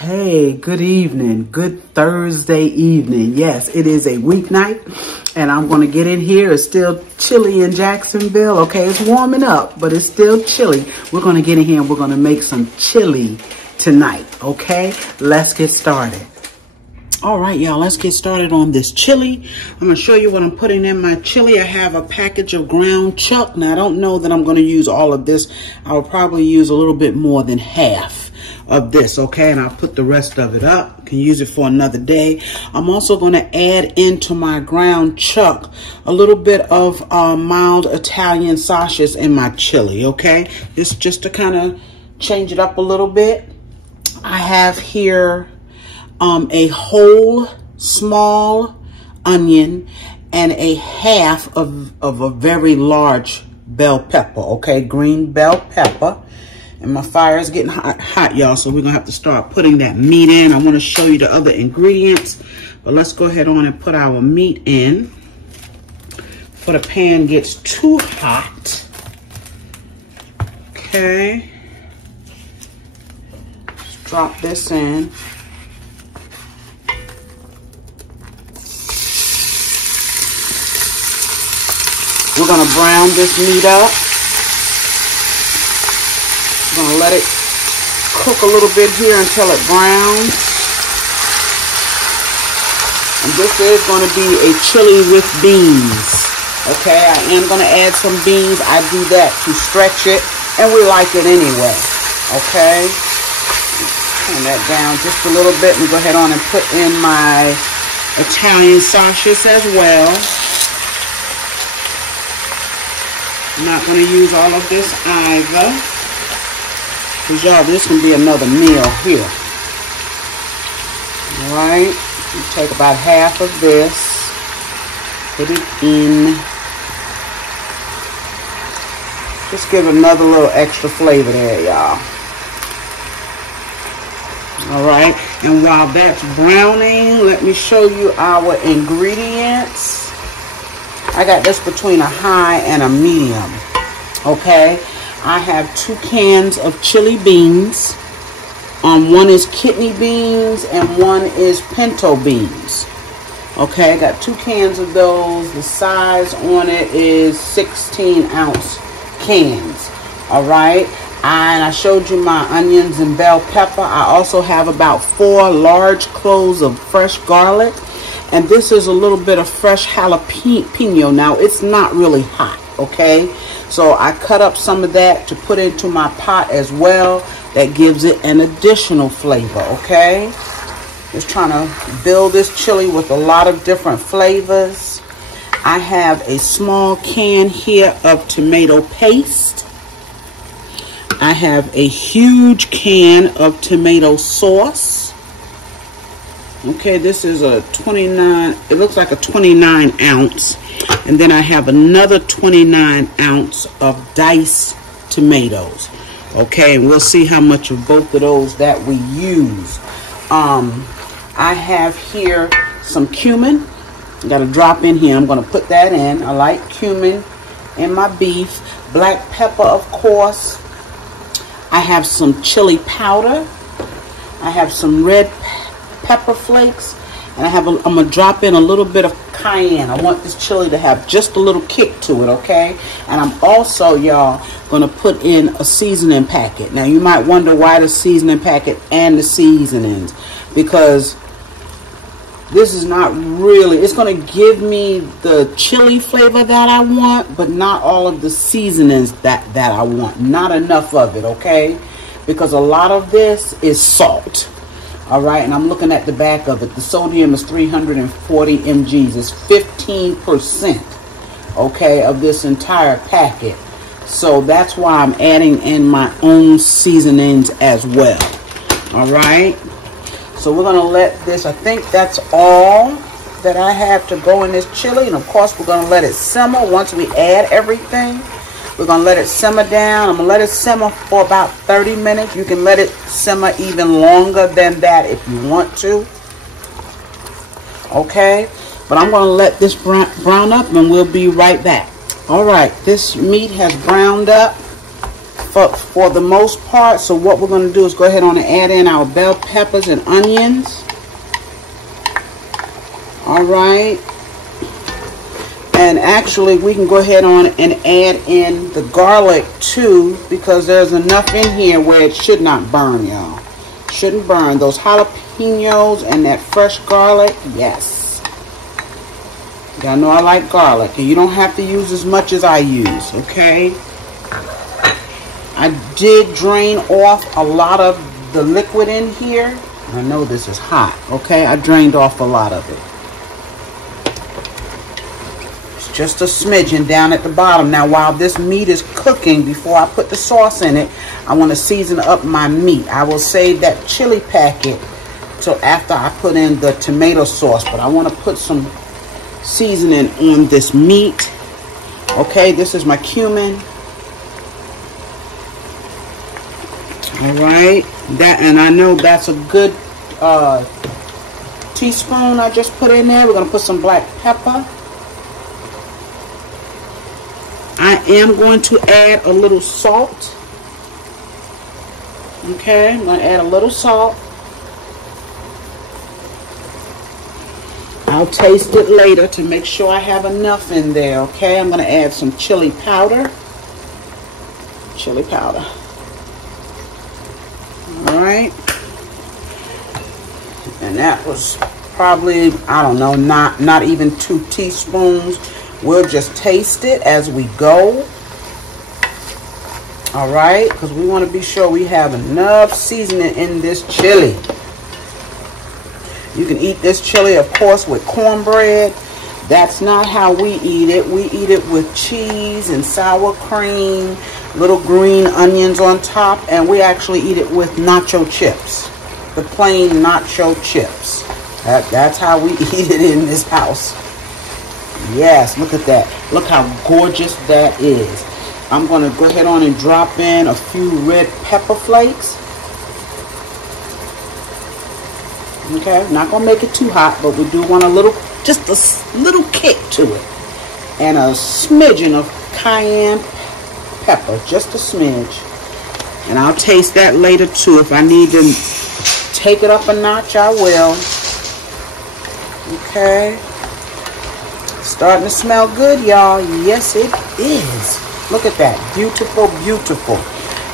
Hey, good evening. Good Thursday evening. Yes, it is a weeknight and I'm going to get in here. It's still chilly in Jacksonville. Okay, it's warming up, but it's still chilly. We're going to get in here and we're going to make some chili tonight. Okay, let's get started. All right, y'all, let's get started on this chili. I'm going to show you what I'm putting in my chili. I have a package of ground chuck. Now, I don't know that I'm going to use all of this. I'll probably use a little bit more than half of this, okay? And I'll put the rest of it up. Can use it for another day. I'm also going to add into my ground chuck a little bit of mild Italian sausages in my chili, okay? This just to kind of change it up a little bit. I have here a whole small onion and a half of a very large bell pepper, okay, green bell pepper. And my fire is getting hot, y'all, so we're gonna have to start putting that meat in. I want to show you the other ingredients, but let's go ahead on and put our meat in before the pan gets too hot. Okay, let's drop this in. We're going to brown this meat up. We're going to let it cook a little bit here until it browns. And this is going to be a chili with beans. Okay, I am going to add some beans. I do that to stretch it, and we like it anyway. Okay, turn that down just a little bit and go ahead on and put in my Italian sausages as well. I'm not going to use all of this either, because y'all, this can be another meal here. All right, you take about half of this, put it in. Just give another little extra flavor there, y'all. All right, and while that's browning, let me show you our ingredients. I got this between a high and a medium, okay? I have 2 cans of chili beans. One is kidney beans and one is pinto beans. Okay, I got 2 cans of those. The size on it is 16-ounce cans, all right? And I showed you my onions and bell pepper. I also have about 4 large cloves of fresh garlic. And this is a little bit of fresh jalapeno. Now, it's not really hot, okay? So I cut up some of that to put into my pot as well. That gives it an additional flavor, okay? Just trying to build this chili with a lot of different flavors. I have a small can here of tomato paste. I have a huge can of tomato sauce. Okay, this is a 29, it looks like a 29 ounce. And then I have another 29 ounce of diced tomatoes. Okay, and we'll see how much of both of those that we use. I have here some cumin. I got to drop in here. I'm going to put that in. I like cumin in my beef. Black pepper, of course. I have some chili powder. I have some red pepper flakes, and I'm gonna drop in a little bit of cayenne. I want this chili to have just a little kick to it, okay? And I'm also, y'all, gonna put in a seasoning packet. Now, you might wonder why the seasoning packet and the seasonings, because this is not really, it's gonna give me the chili flavor that I want, but not all of the seasonings that I want. Not enough of it, okay? Because a lot of this is salt. All right, and I'm looking at the back of it. The sodium is 340 mgs. It's 15%, okay, of this entire packet. So that's why I'm adding in my own seasonings as well. All right, so we're gonna let this, I think that's all that I have to go in this chili. And of course, we're gonna let it simmer once we add everything. We're going to let it simmer down. I'm going to let it simmer for about 30 minutes. You can let it simmer even longer than that if you want to. Okay. But I'm going to let this brown up and we'll be right back. All right. This meat has browned up for the most part. So what we're going to do is go ahead on and add in our bell peppers and onions. All right. And actually, we can go ahead on and add in the garlic too, because there's enough in here where it should not burn, y'all. Shouldn't burn. Those jalapenos and that fresh garlic, yes. Y'all know I like garlic, and you don't have to use as much as I use, okay? I did drain off a lot of the liquid in here. I know this is hot, okay? I drained off a lot of it. Just a smidgen down at the bottom. Now, while this meat is cooking, before I put the sauce in it, I want to season up my meat. I will save that chili packet till after I put in the tomato sauce, but I want to put some seasoning on this meat. Okay, this is my cumin. All right, and I know that's a good teaspoon I just put in there. We're going to put some black pepper. I am going to add a little salt. Okay, I'm going to add a little salt. I'll taste it later to make sure I have enough in there. Okay, I'm going to add some chili powder. Chili powder. All right. And that was probably, I don't know, not even 2 teaspoons. We'll just taste it as we go. All right, because we want to be sure we have enough seasoning in this chili. You can eat this chili, of course, with cornbread. That's not how we eat it. We eat it with cheese and sour cream, little green onions on top, and we actually eat it with nacho chips. The plain nacho chips. That's how we eat it in this house. Yes, look at that. Look how gorgeous that is. I'm going to go ahead on and drop in a few red pepper flakes. Okay, not going to make it too hot, but we do want a little, just a little kick to it. And a smidgen of cayenne pepper, just a smidge. And I'll taste that later too. If I need to take it up a notch, I will. Okay. Starting to smell good, y'all. Yes, it is. Look at that. Beautiful, beautiful.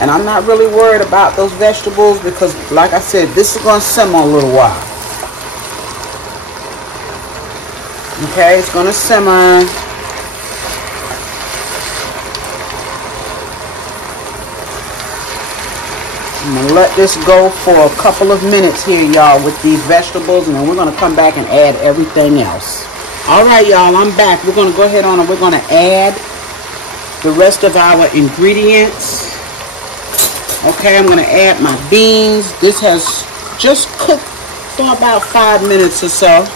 And I'm not really worried about those vegetables because, like I said, this is going to simmer a little while. Okay, it's going to simmer. I'm going to let this go for a couple of minutes here, y'all, with these vegetables, and then we're going to come back and add everything else. All right, y'all, I'm back. We're going to go ahead on and we're going to add the rest of our ingredients. Okay, I'm going to add my beans. This has just cooked for about 5 minutes or so.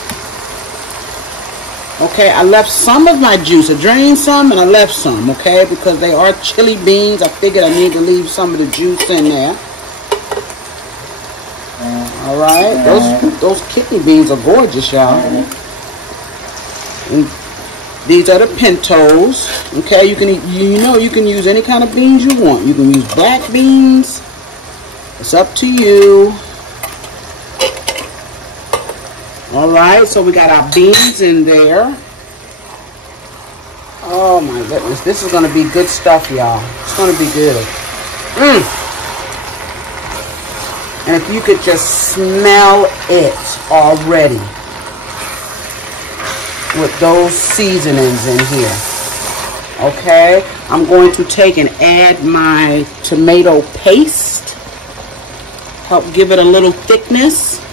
Okay, I left some of my juice. I drained some and I left some, okay, because they are chili beans. I figured I need to leave some of the juice in there. All right, those kidney beans are gorgeous, y'all. And these are the pintos. Okay, you can use any kind of beans you want. You can use black beans. It's up to you. All right, so we got our beans in there. Oh my goodness, this is gonna be good stuff, y'all. It's gonna be good. And if you could just smell it already with those seasonings in here. Okay, I'm going to take and add my tomato paste. Help give it a little thickness.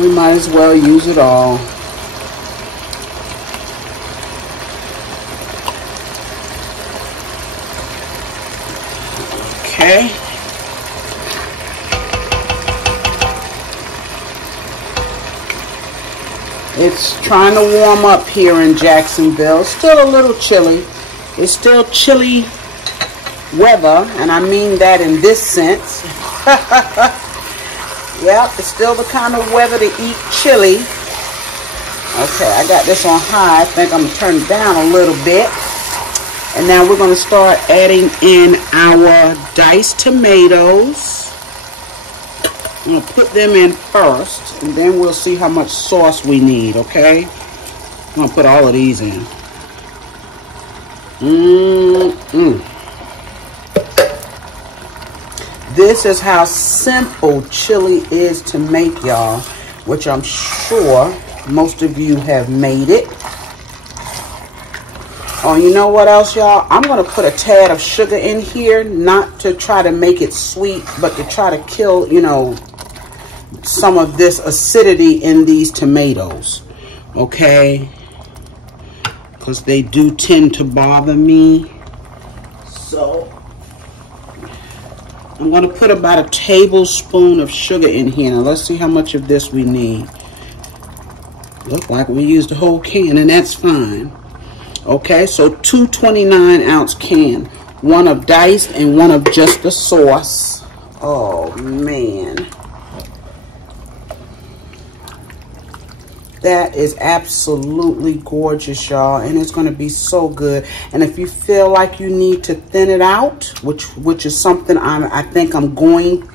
We might as well use it all. Okay. It's trying to warm up here in Jacksonville. Still a little chilly. It's still chilly weather, and I mean that in this sense. Yep, it's still the kind of weather to eat chili. Okay, I got this on high. I think I'm going to turn it down a little bit. And now we're going to start adding in our diced tomatoes. I'm going to put them in first, and then we'll see how much sauce we need, okay? I'm going to put all of these in. This is how simple chili is to make, y'all, which I'm sure most of you have made it. Oh, you know what else, y'all? I'm going to put a tad of sugar in here, not to try to make it sweet, but to try to kill, you know, some of this acidity in these tomatoes, okay? Because they do tend to bother me. So I'm going to put about a tablespoon of sugar in here. Now, let's see how much of this we need. Look like we used a whole can, and that's fine. Okay, so 2 29-ounce cans. One of diced and one of just the sauce. Oh, man. That is absolutely gorgeous, y'all, and it's going to be so good. And if you feel like you need to thin it out, which is something I think I'm going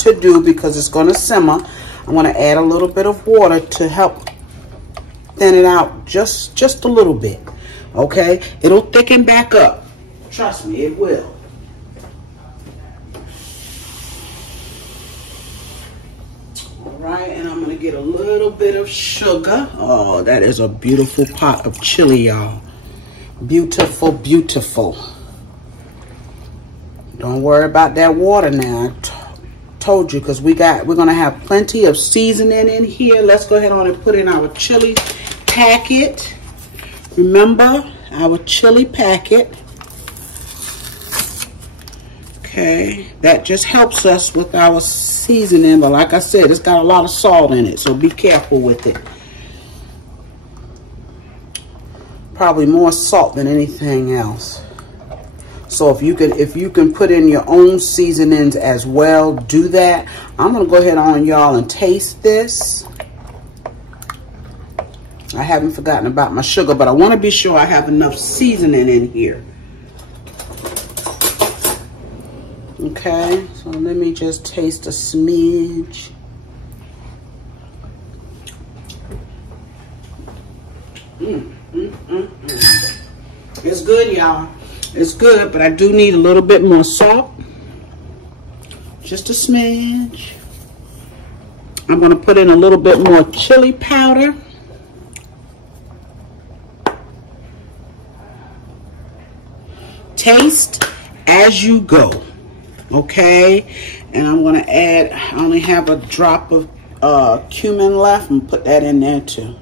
to do because it's going to simmer, I'm going to add a little bit of water to help thin it out just a little bit. Okay, it'll thicken back up. Trust me, it will. All right, and I'm gonna get a little bit of sugar. Oh, that is a beautiful pot of chili, y'all. Beautiful, beautiful. Don't worry about that water now. I told you, because we're gonna have plenty of seasoning in here. Let's go ahead on and put in our chili packet. Remember, our chili packet. Okay, that just helps us with our seasoning. But like I said, it's got a lot of salt in it, so be careful with it. Probably more salt than anything else. So if you can put in your own seasonings as well, do that. I'm gonna go ahead on, y'all, and taste this. I haven't forgotten about my sugar, but I want to be sure I have enough seasoning in here. Okay, so let me just taste a smidge. It's good, y'all. It's good, but I do need a little bit more salt. Just a smidge. I'm going to put in a little bit more chili powder. Taste as you go, okay? And I'm going to add, I only have a drop of cumin left, and put that in there too,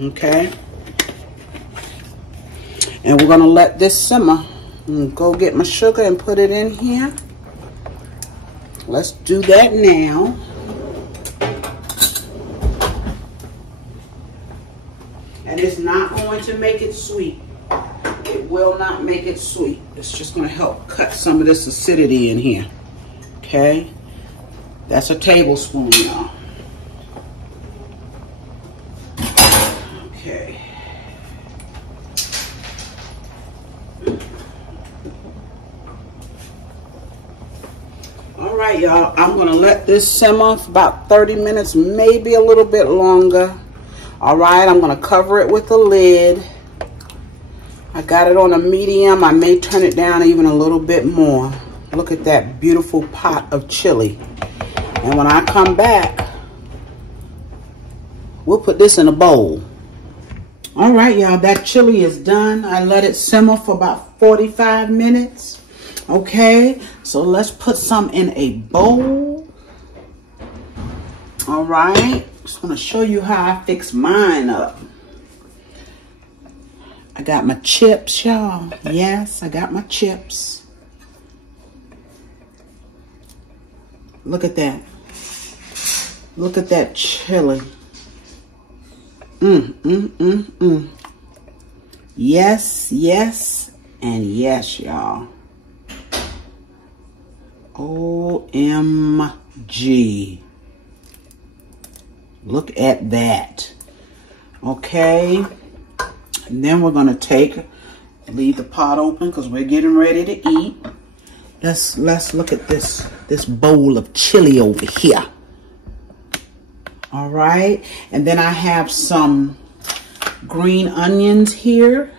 okay? And we're going to let this simmer. Go get my sugar and put it in here. Let's do that now. And it's not going to make it sweet. It will not make it sweet. It's just going to help cut some of this acidity in here. Okay? That's a tablespoon, y'all. Okay. All right, y'all. I'm going to let this simmer for about 30 minutes, maybe a little bit longer. All right, I'm going to cover it with a lid. I got it on a medium. I may turn it down even a little bit more. Look at that beautiful pot of chili. And when I come back, we'll put this in a bowl. All right, y'all, that chili is done. I let it simmer for about 45 minutes. Okay, so let's put some in a bowl. All right, just gonna show you how I fix mine up. I got my chips, y'all. Yes, I got my chips. Look at that. Look at that chili. Yes, yes, and yes, y'all. OMG. Look at that. Okay. And then we're going to leave the pot open because we're getting ready to eat. Let's look at this bowl of chili over here. All right. And then I have some green onions here.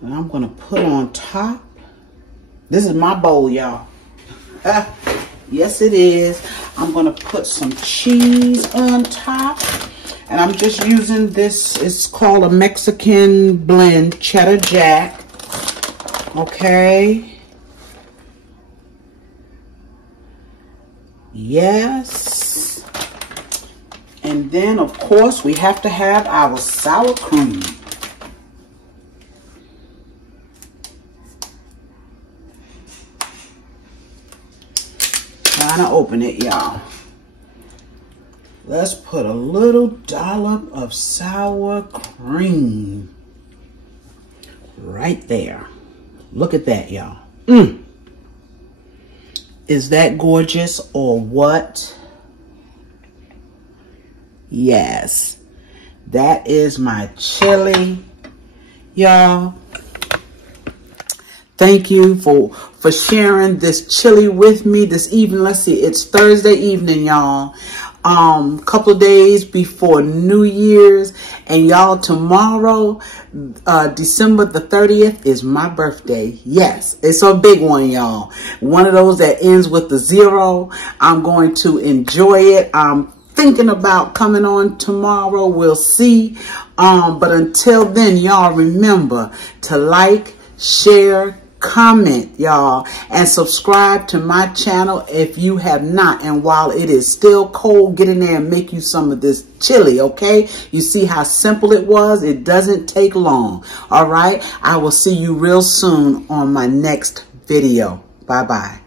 And I'm going to put on top. This is my bowl, y'all. Yes, it is. I'm going to put some cheese on top. And I'm just using this. It's called a Mexican blend, cheddar jack. Okay. Yes. And then, of course, we have to have our sour cream. Trying to open it, y'all. Let's put a little dollop of sour cream right there. Look at that, y'all. Is that gorgeous or what? Yes. That is my chili, y'all. Thank you for sharing this chili with me this evening. Let's see, it's Thursday evening, y'all. Couple of days before New Year's, and y'all, tomorrow, December the 30th is my birthday. Yes, it's a big one, y'all. One of those that ends with the 0. I'm going to enjoy it. I'm thinking about coming on tomorrow. We'll see. But until then, y'all, remember to like, share, comment, y'all, and subscribe to my channel if you have not. And while it is still cold, get in there and make you some of this chili, okay? You see how simple it was? It doesn't take long. All right? I will see you real soon on my next video. Bye-bye.